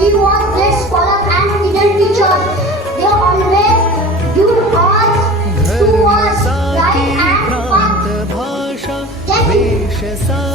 He was great scholar and hidden teacher. They always viewed all who was right and fast.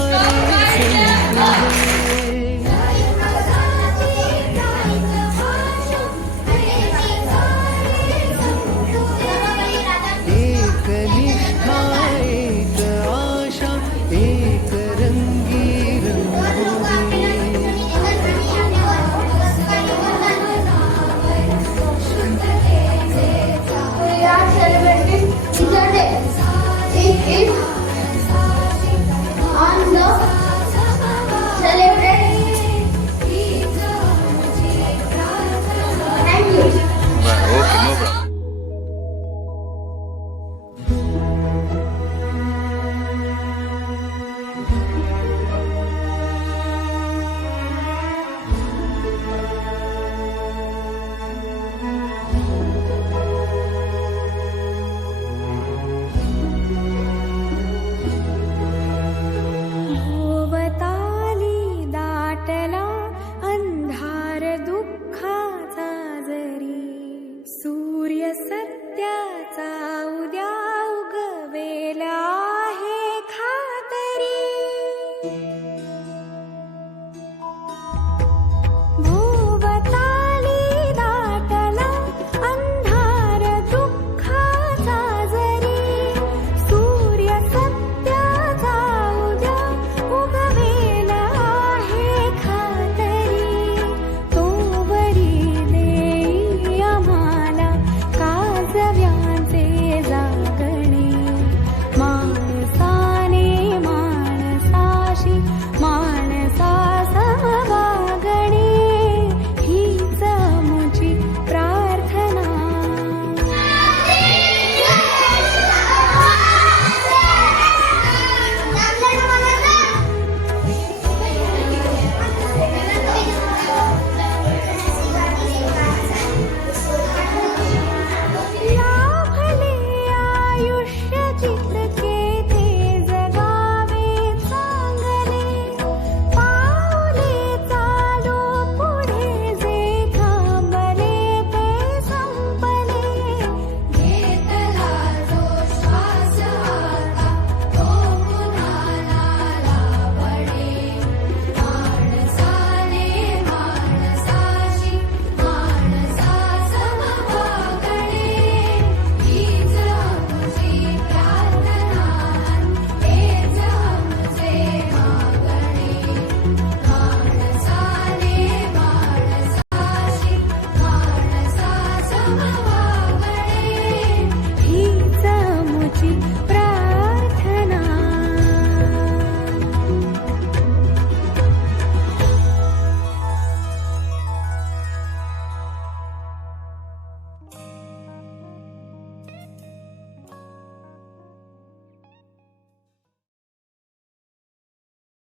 Thank you.